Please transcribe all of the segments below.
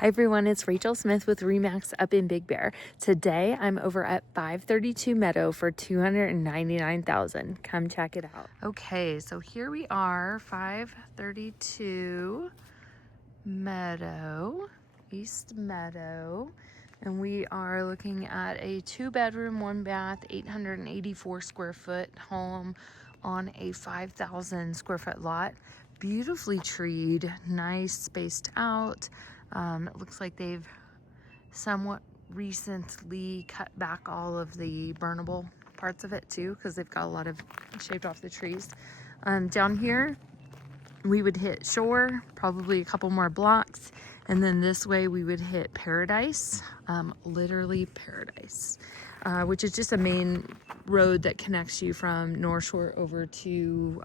Hi everyone, it's Rachael Smith with REMAX up in Big Bear. Today I'm over at 532 Meadow for $299,000. Come check it out. Okay, so here we are, 532 Meadow, East Meadow, and we are looking at a 2-bedroom, 1-bath, 884 square foot home on a 5,000 square foot lot. Beautifully treed, nice, spaced out. It looks like they've somewhat recently cut back all of the burnable parts of it too, because they've got a lot of shaved off the trees. Down here, we would hit shore, probably a couple more blocks, and then this way we would hit paradise, literally paradise, which is just a main road that connects you from North Shore over to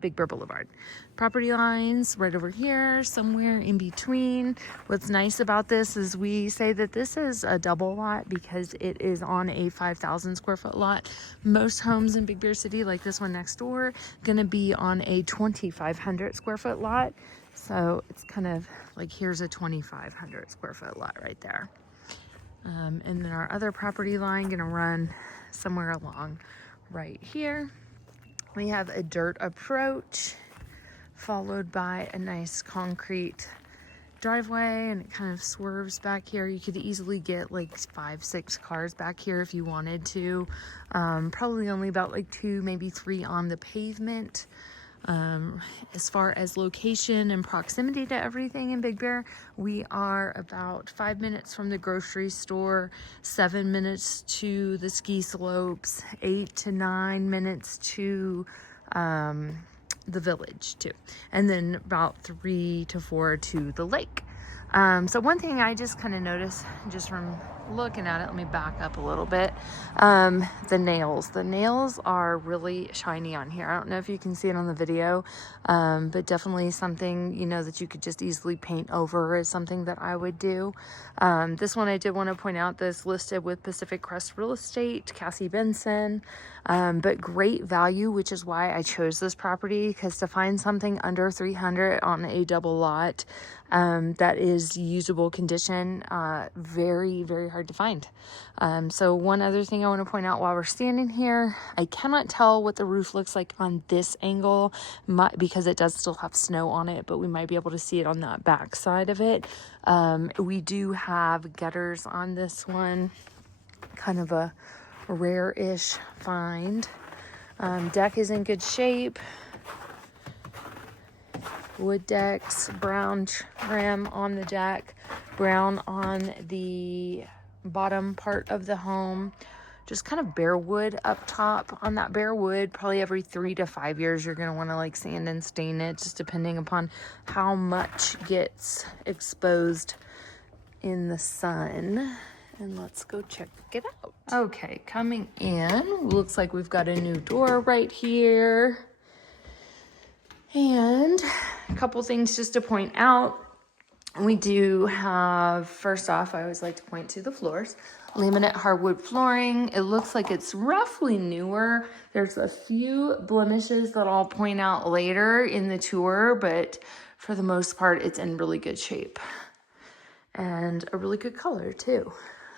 Big Bear Boulevard. Property lines right over here, somewhere in between. What's nice about this is we say that this is a double lot because it is on a 5,000 square foot lot. Most homes in Big Bear City, like this one next door, gonna be on a 2,500 square foot lot. So it's kind of like, here's a 2,500 square foot lot right there. And then our other property line gonna run somewhere along right here. We have a dirt approach followed by a nice concrete driveway, and it kind of swerves back here. You could easily get like 5-6 cars back here if you wanted to. Probably only about like 2, maybe 3 on the pavement. As far as location and proximity to everything in Big Bear, we are about 5 minutes from the grocery store, 7 minutes to the ski slopes, 8 to 9 minutes to the village too, and then about 3 to 4 to the lake. So one thing I just kind of noticed just from looking at it, let me back up a little bit. The nails are really shiny on here. I don't know if you can see it on the video, but definitely something, you know, that you could just easily paint over is something that I would do. This one I did want to point out, this listed with PacifiCrest Real Estate, Cassy, Benson, but great value, which is why I chose this property, because to find something under 300 on a double lot that is usable condition, very, very hard to find. So one other thing I want to point out while we're standing here, I cannot tell what the roof looks like on this angle because it does still have snow on it, but we might be able to see it on that back side of it. We do have gutters on this one, kind of a rare-ish find. Deck is in good shape. Wood decks, brown trim on the deck, brown on the bottom part of the home. Just kind of bare wood up top. On that bare wood, probably every 3 to 5 years, you're going to want to like sand and stain it, just depending upon how much gets exposed in the sun. And let's go check it out. Okay, coming in, looks like we've got a new door right here. And a couple things just to point out. We do have, first off, I always like to point to the floors. Laminate hardwood flooring. It looks like it's roughly newer. There's a few blemishes that I'll point out later in the tour, but for the most part, it's in really good shape. And a really good color too.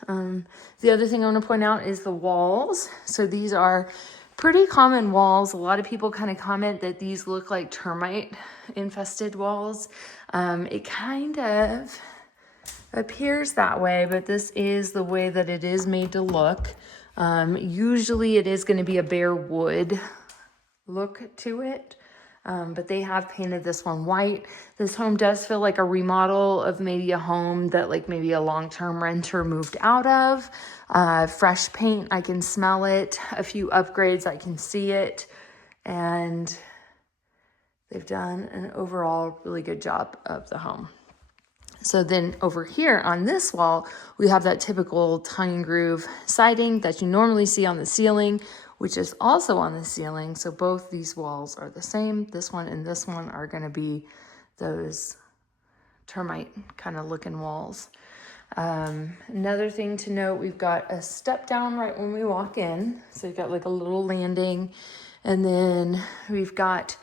The other thing I want to point out is the walls. So these are pretty common walls. A lot of people kind of comment that these look like termite infested walls. It kind of appears that way, but this is the way that it is made to look. Usually it is going to be a bare wood look to it. But they have painted this one white. This home does feel like a remodel of maybe a home that like maybe a long-term renter moved out of. Fresh paint, I can smell it. A few upgrades, I can see it. And they've done an overall really good job of the home. So then over here on this wall, we have that typical tongue and groove siding that you normally see on the ceiling, which is also on the ceiling. So both these walls are the same. This one and this one are going to be those termite kind of looking walls. Another thing to note, we've got a step down right when we walk in. So we've got like a little landing, and then we've got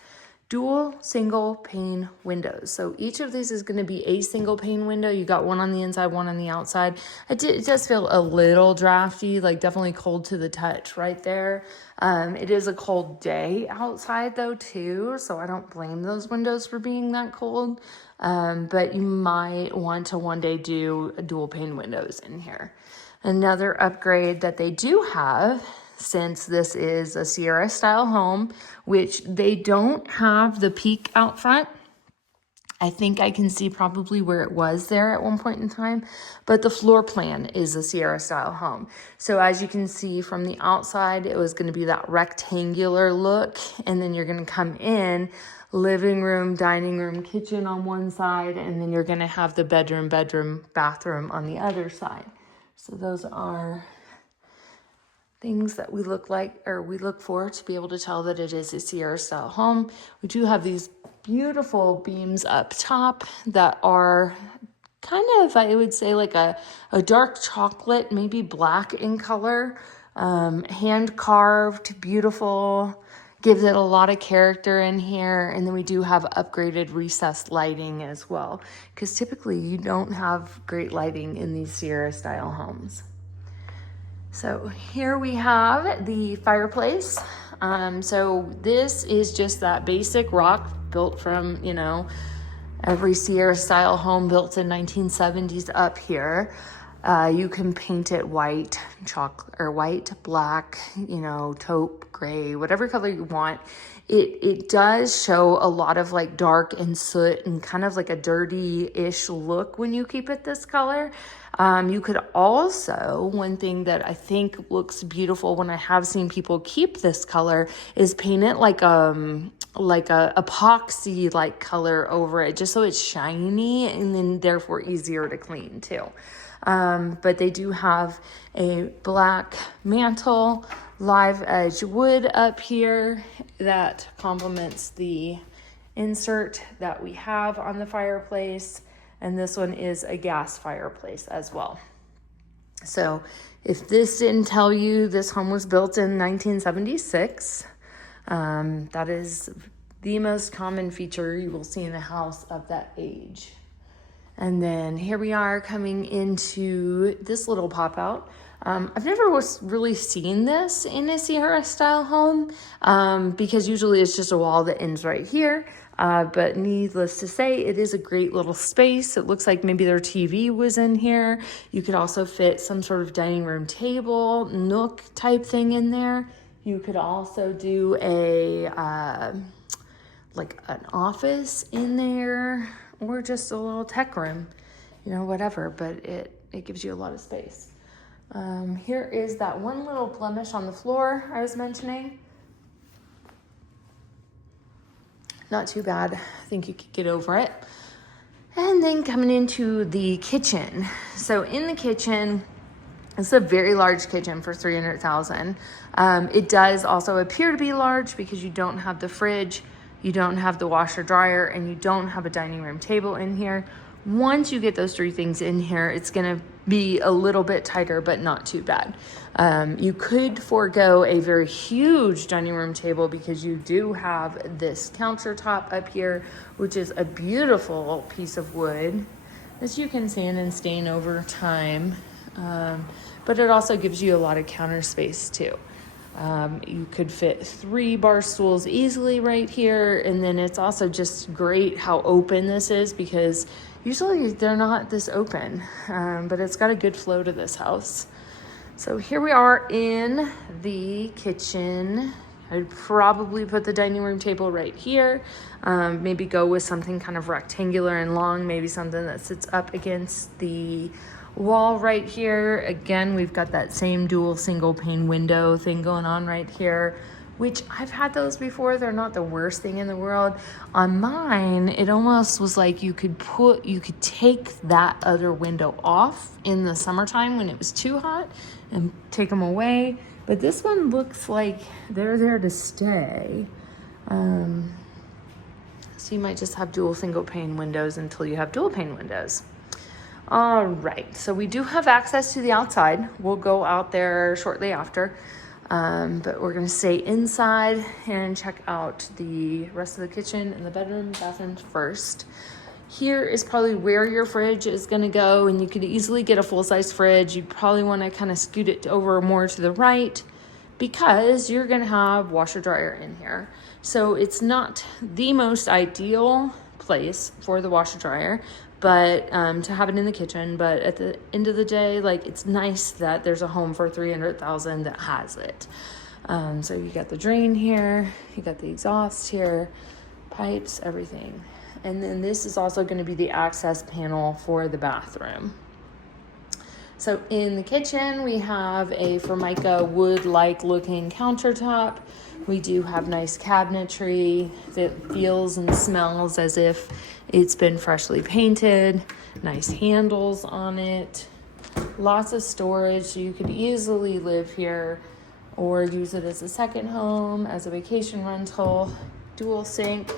dual single pane windows. So each of these is going to be a single pane window. You got one on the inside, one on the outside. It does feel a little drafty, like definitely cold to the touch right there. It is a cold day outside though too, so I don't blame those windows for being that cold. But you might want to one day do dual pane windows in here. Another upgrade that they do have, since this is a Sierra style home, which they don't have the peak out front. I think I can see probably where it was there at one point in time, but the floor plan is a Sierra style home. So as you can see from the outside, it was going to be that rectangular look, and then you're going to come in, living room, dining room, kitchen on one side, and then you're going to have the bedroom, bathroom on the other side. So those are things that we look for to be able to tell that it is a Sierra style home. We do have these beautiful beams up top that are kind of, I would say, like a dark chocolate, maybe black in color, hand carved, beautiful, gives it a lot of character in here. And then we do have upgraded recessed lighting as well, because typically you don't have great lighting in these Sierra style homes. So here we have the fireplace. So this is just that basic rock built from, every Sierra style home built in 1970s up here. You can paint it white, chocolate, or white, black, taupe, gray, whatever color you want. It does show a lot of like dark and soot and kind of like a dirty-ish look when you keep it this color. You could also, one thing that I think looks beautiful when I have seen people keep this color is paint it like a epoxy like color over it, just so it's shiny and then therefore easier to clean too. But they do have a black mantle, live edge wood up here that complements the insert that we have on the fireplace. And this one is a gas fireplace as well. So if this didn't tell you, this home was built in 1976. That is the most common feature you will see in a house of that age. And then here we are coming into this little pop out. I've never really seen this in a Sierra style home, because usually it's just a wall that ends right here. But needless to say, it is a great little space. It looks like maybe their TV was in here. You could also fit some sort of dining room table, nook type thing in there. You could also do like an office in there, or just a little tech room, whatever, but it gives you a lot of space. Here is that one little blemish on the floor I was mentioning. Not too bad. I think you could get over it. And then coming into the kitchen. So in the kitchen, it's a very large kitchen for $300,000. It does also appear to be large because you don't have the fridge, you don't have the washer dryer, and you don't have a dining room table in here. Once you get those three things in here, it's gonna be a little bit tighter, but not too bad. You could forego a very huge dining room table because you do have this countertop up here, which is a beautiful piece of wood that you can sand and stain over time. But it also gives you a lot of counter space too. You could fit 3 bar stools easily right here. And then it's also just great how open this is, because usually they're not this open, but it's got a good flow to this house. So here we are in the kitchen. I'd probably put the dining room table right here. Maybe go with something kind of rectangular and long, maybe something that sits up against the wall right here. Again, we've got that same dual single pane window thing going on right here, which I've had those before. They're not the worst thing in the world. On mine, it almost was like you could take that other window off in the summertime when it was too hot and take them away. But this one looks like they're there to stay. So you might just have dual single pane windows until you have dual pane windows. All right, so we do have access to the outside. We'll go out there shortly after. But we're gonna stay inside and check out the rest of the kitchen and the bedroom, bathroom first. Here is probably where your fridge is gonna go, and you could easily get a full-size fridge. You probably wanna kind of scoot it over more to the right because you're gonna have washer dryer in here. So it's not the most ideal place for the washer dryer, but to have it in the kitchen. But at the end of the day, like, it's nice that there's a home for $300,000 that has it. So you got the drain here, you got the exhaust here, pipes, everything. And then this is also going to be the access panel for the bathroom. So in the kitchen, we have a Formica wood-like looking countertop. We do have nice cabinetry that feels and smells as if it's been freshly painted. Nice handles on it. Lots of storage, so you could easily live here or use it as a second home, as a vacation rental. Dual sink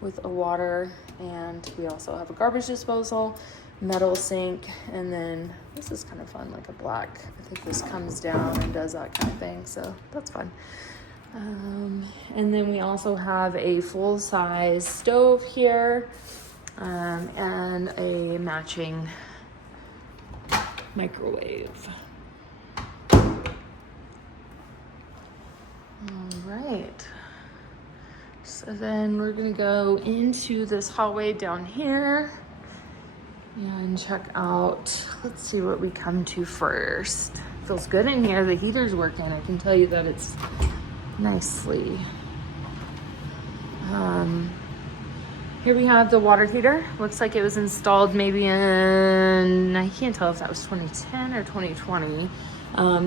with a water, and we also have a garbage disposal, metal sink, and then this is kind of fun, like a black, I think this comes down and does that kind of thing, so that's fun. And then we also have a full-size stove here, and a matching microwave. All right. So then we're gonna go into this hallway down here and check out, let's see what we come to first. Feels good in here, the heater's working. I can tell you that it's nicely. Here we have the water heater. Looks like it was installed maybe in, I can't tell if that was 2010 or 2020.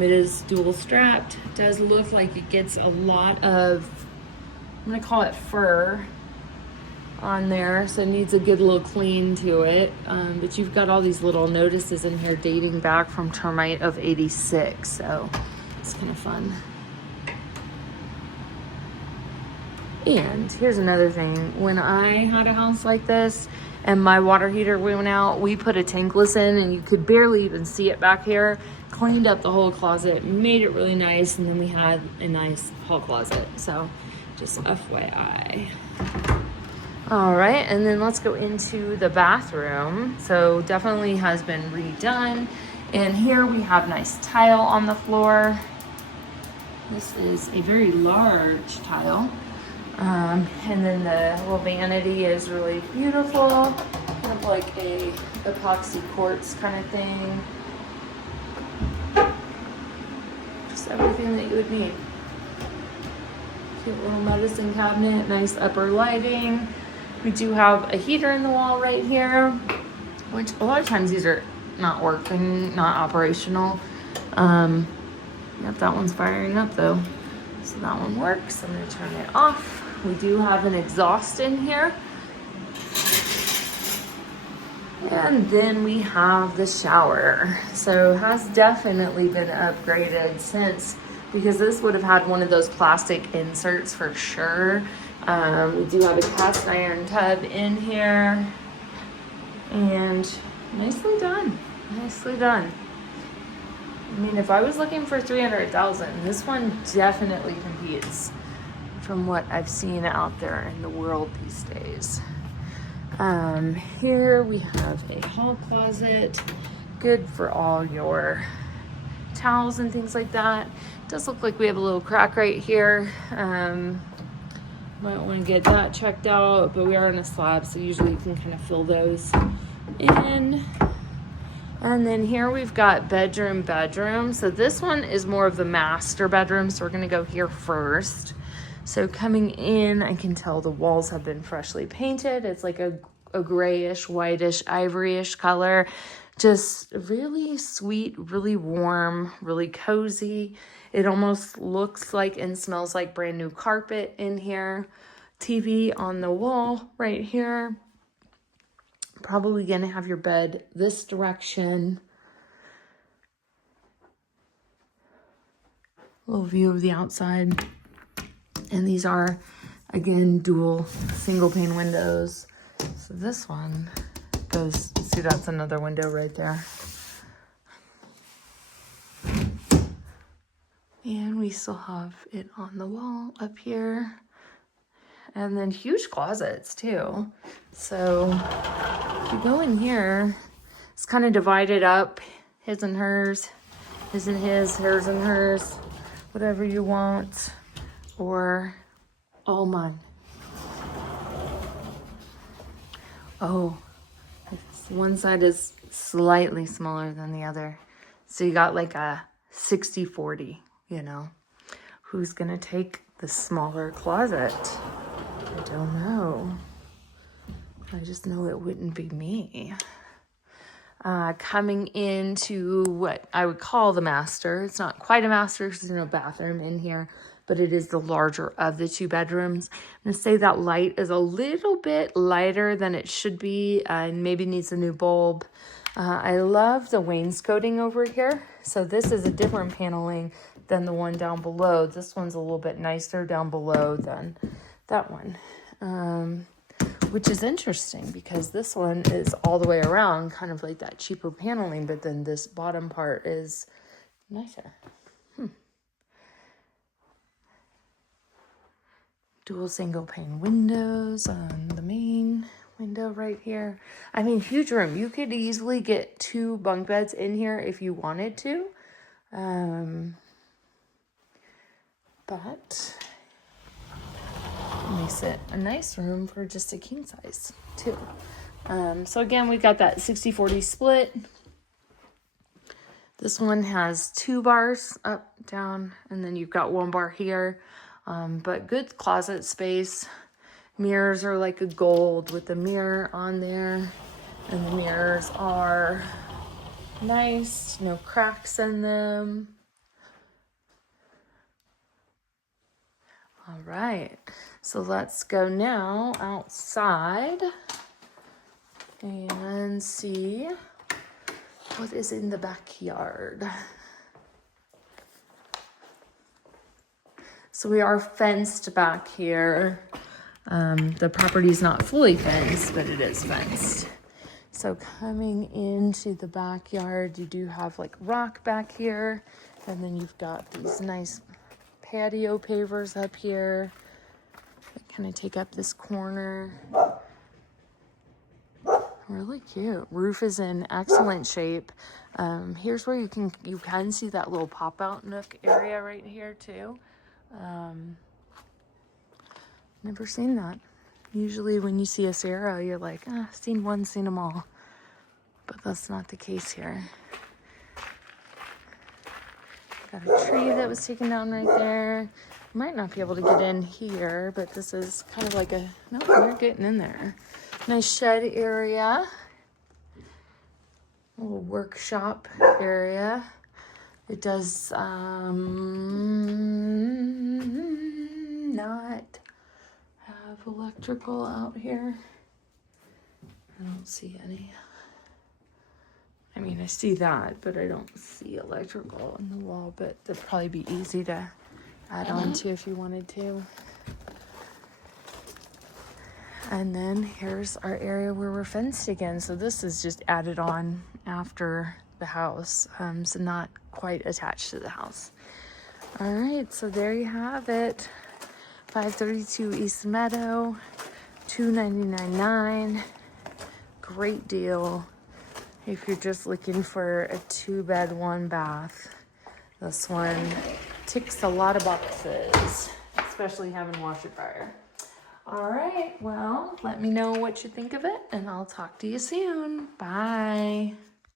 It is dual strapped. It does look like it gets a lot of, I'm gonna call it fur on there, so it needs a good little clean to it. But you've got all these little notices in here dating back from termite of '86, so it's kind of fun. And here's another thing. When I had a house like this and my water heater went out, we put a tankless in and you could barely even see it back here. Cleaned up the whole closet, made it really nice, and then we had a nice hall closet. So just FYI. All right, and then let's go into the bathroom. So definitely has been redone. And here we have nice tile on the floor. This is a very large tile. And then the little vanity is really beautiful. Kind of like a epoxy quartz kind of thing. Just everything that you would need. Cute little medicine cabinet, nice upper lighting. We do have a heater in the wall right here, which a lot of times these are not working, not operational. Yep, that one's firing up though. So that one works. I'm gonna turn it off. We do have an exhaust in here. And then we have the shower. So it has definitely been upgraded since, because this would have had one of those plastic inserts for sure. We do have a cast iron tub in here, and nicely done, nicely done. I mean, if I was looking for $300,000, this one definitely competes from what I've seen out there in the world these days. Here we have a hall closet, good for all your towels and things like that. It does look like we have a little crack right here. Might want to get that checked out, but we are on a slab, so usually you can kind of fill those in. And then here we've got bedroom. So this one is more of the master bedroom, so we're gonna go here first. So coming in, I can tell the walls have been freshly painted. It's like a grayish, whitish, ivoryish color. Just really sweet, really warm, really cozy. It almost looks like and smells like brand new carpet in here. TV on the wall right here. Probably gonna have your bed this direction. Little view of the outside. And these are, again, dual single pane windows. So this one goes, see, that's another window right there. And we still have it on the wall up here. And then huge closets too. So if you go in here, it's kind of divided up, his and hers, his and his, hers and hers, whatever you want, or all mine. Oh, one side is slightly smaller than the other. So you got like a 60-40, you know. Who's gonna take the smaller closet? I don't know. I just know it wouldn't be me. Coming into what I would call the master. It's not quite a master because there's no bathroom in here, but it is the larger of the 2 bedrooms. I'm gonna say that light is a little bit lighter than it should be and maybe needs a new bulb. I love the wainscoting over here. So this is a different paneling than the one down below. This one's a little bit nicer down below than that one. Which is interesting because this one is all the way around, kind of like that cheaper paneling, but then this bottom part is nicer. Dual single pane windows on the main window right here. I mean, huge room. You could easily get 2 bunk beds in here if you wanted to. But makes it a nice room for just a king size too. So again, we've got that 60-40 split. This one has 2 bars up, down, and then you've got 1 bar here. But good closet space. Mirrors are like a gold with the mirror on there. And the mirrors are nice, no cracks in them. All right, so let's go now outside and see what is in the backyard. So we are fenced back here. The property's not fully fenced, but it is fenced. So coming into the backyard, you do have like rock back here, and then you've got these nice patio pavers up here that kind of take up this corner. Really cute. Roof is in excellent shape. Here's where you can see that little pop-out nook area right here too. Never seen that. Usually when you see a Sierra, you're like, seen one, seen them all. But that's not the case here. Got a tree that was taken down right there. Might not be able to get in here, but this is kind of like no, we're getting in there. Nice shed area. A little workshop area. It does not have electrical out here. I don't see any. I mean, I see that, but I don't see electrical in the wall, but that'd probably be easy to add on to if you wanted to. And then here's our area where we're fenced again. So this is just added on after the house, so not quite attached to the house. All right, so there you have it. 532 East Meadow, $299.9. Great deal. If you're just looking for a 2-bed, 1-bath, this one ticks a lot of boxes, especially having washer dryer. All right, well, let me know what you think of it, and I'll talk to you soon. Bye.